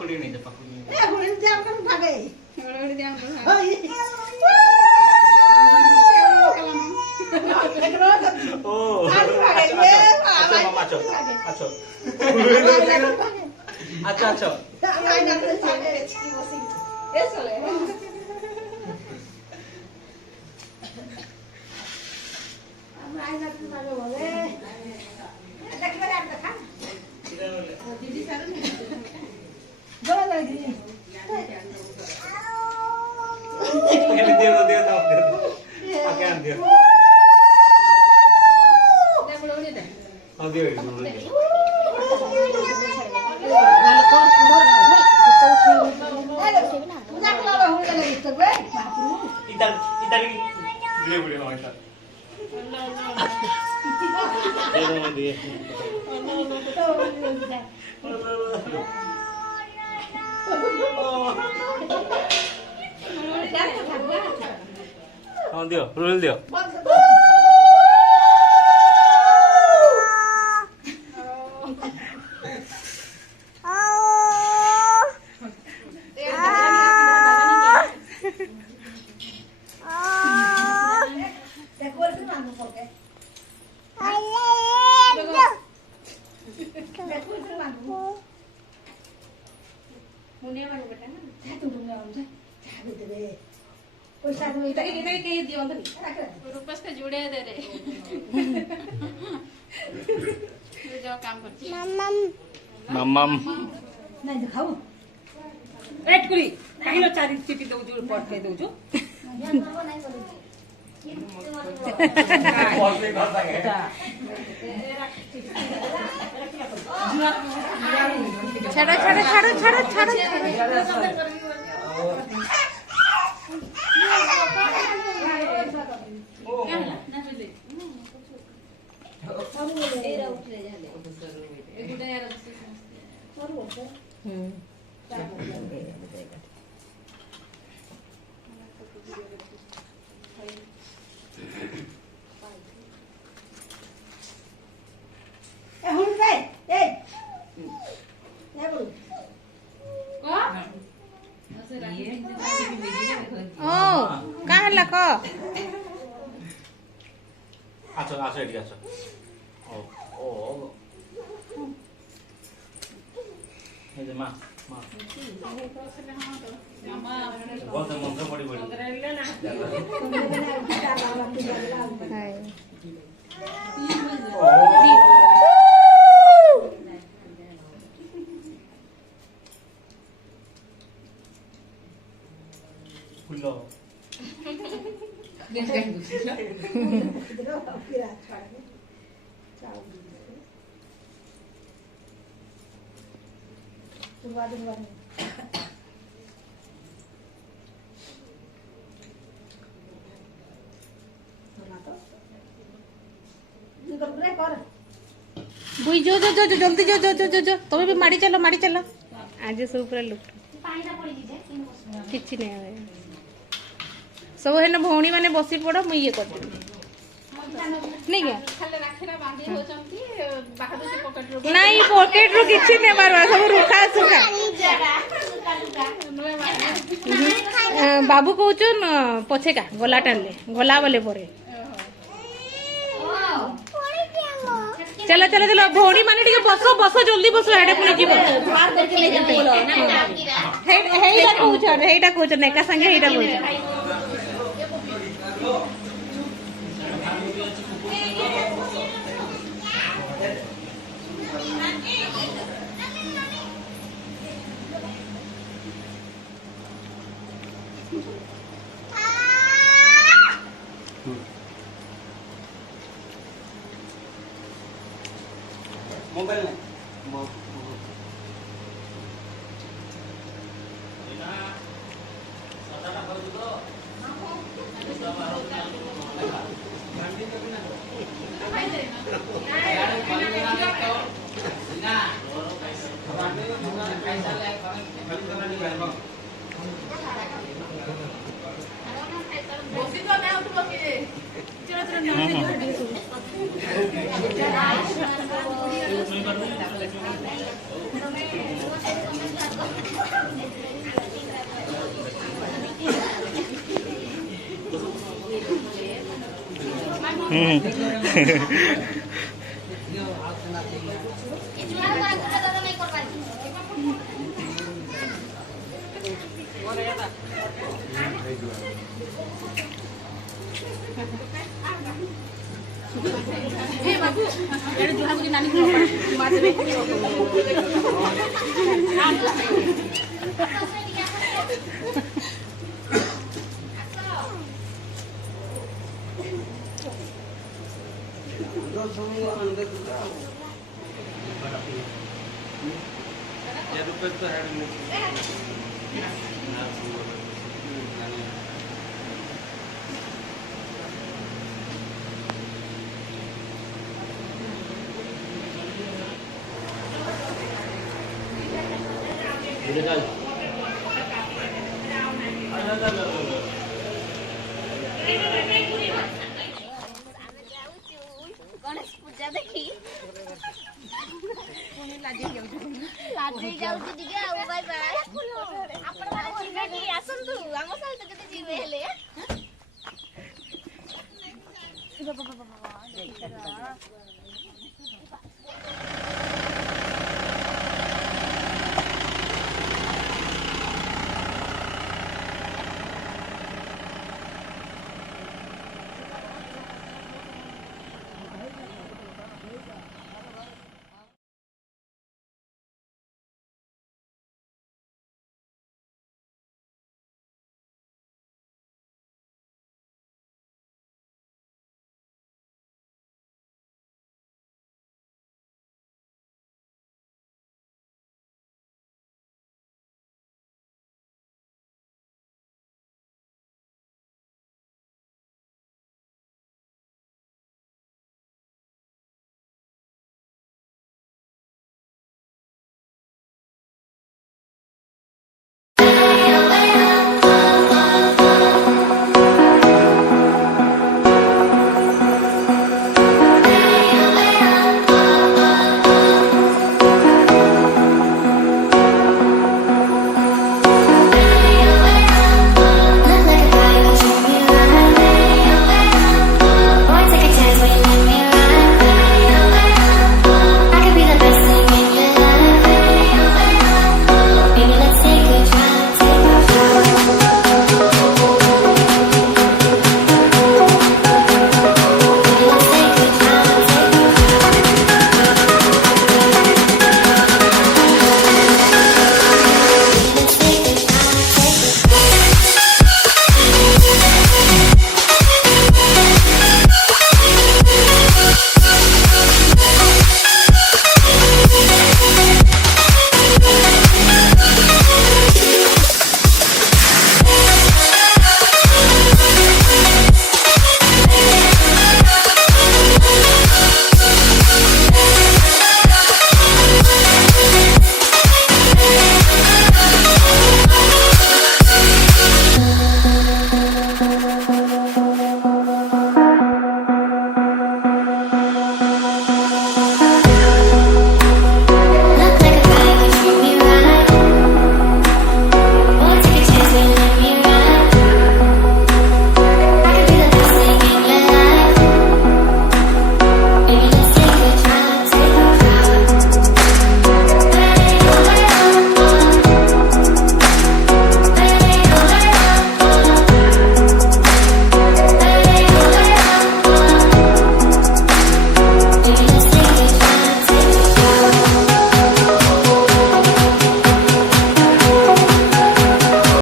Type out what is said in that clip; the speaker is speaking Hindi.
पकड़ी नहीं जा पकड़ी नहीं ए हुड़ी दे हम भागे हुड़ी दे हम ओए ओ भागे अच्छा मामा चल अच्छा अच्छा अच्छा आईना से सामने की बसी ए चले हम आईना से सामने बोले देखबे आप देखा दीदी सारे बोला लगी दे दो आगे आन दे हां दे पूजा कला हो गया तो बे इधर इधर बुले बुले हो इधर दे हां दियो रोल दियो मुनिया मांगो बेटा ना तू दुनिया में जा दे दे पैसा तो इधर इधर के दियो अंदर रख रुपस के जुड़े दे रे तू जाओ काम कर मम्मम नहीं दिखाओ एट कुली काहे न चारि चिपी दउ जो पट पे दउ जो छाड़ो छाड़ो छाड़ो छाड़ो छाड़ो ए हुन गए ए बोल ओ का हला क अच्छा अच्छा एडी अच्छा ओ ओ हे जे मां बहुत मंत्र पड़ी हाय फुल्लो बुई जो जो जो जो जल्दी जो जो जो जो जो तुम्हें भी माड़ी चलो आज सब पूरा लुक किछि नहीं आवे सब है ना भौणी माने बसी पड़ो मुई ये कर नहीं क्या खाली राखीरा बांधी होचंती बाहर से पॉकेट रो नहीं पॉकेट रो किछि नहीं मारवा सब रुखा सुखा बाबू कहउचन पछे का गला टानले गला बोले परे चलो चलो चलो भौणी माने टिके बसो बसो जल्दी बसो हेडे पुनी जीव हेइटा कहउचन एका संगे हेइटा कहउचन मोबाइल में गणेश पूजा देखी लाजे जाउची ଟିକେ ଆଉ बाय बाय आपण माने जिबे की आसंतु हम सहित केते जिबे हेले बाबा